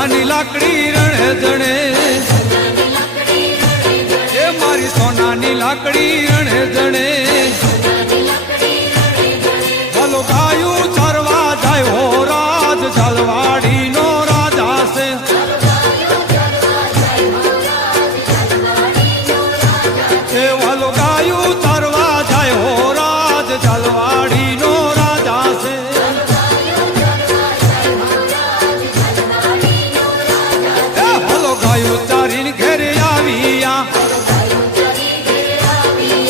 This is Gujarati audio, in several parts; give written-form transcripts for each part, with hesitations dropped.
સોનાની લાકડી રણે જણે એ મારી સોનાની લાકડી રણે જણે ભલો ગાયું ચરવા જાય હો રાજ ઝાલવાડી નો રાજા છે એ ભલો ગાયું ચરવા જાય હો રાજ ઝાલવાડી નો રાજા છે ચારીને ઘેરે આવ્યા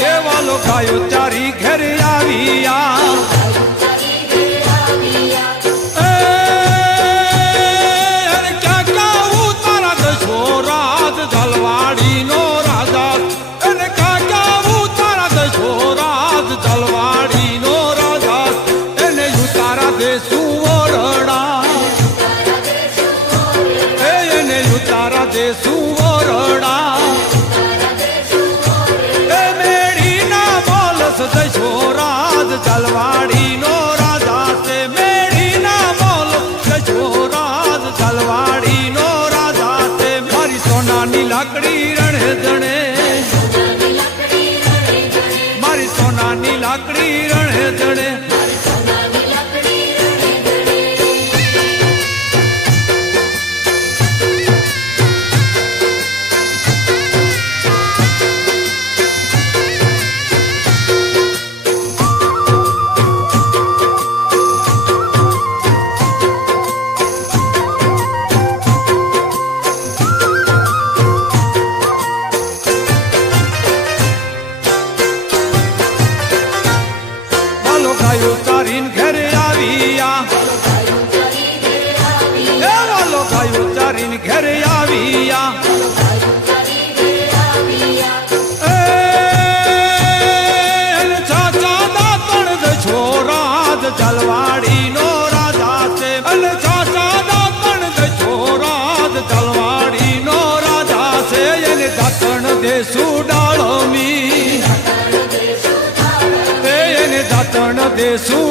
એ વાલો ગાયો ચારી ઘેરે આવ્યા ક્યાં ક્યાં ઉતારા દશો રાજ ઝાલવાડી નો રાજા એને ક્યાં ક્યાં ઉતારા દશો રાજ ઝાલવાડી નો રાજા એને ઉતારા દેશું ઓરડા તારા દેશું ઓરડા એ મેડીના બોલસ દશો રાજ ઝાલવાડી નો રાજા છે મેડીના બોલ દશો રાજ ઝાલવાડી નો રાજા છે મારી સોનાની લાકડી રણે જણે મારી સોનાની લાકડી રણે જણે ચારીન ઘરે આવ્યા એ વાલો ગાયો ચારીન ઘરે આવ્યા ચાચા દાતણ દશો રાજ ઝાલવાડી નો રાજા છે અને ચાચા દાતણ દશો રાજ ઝાલવાડી નો રાજા છે એને દાતણ દેશું ડાળમી એને દાતણ દેશું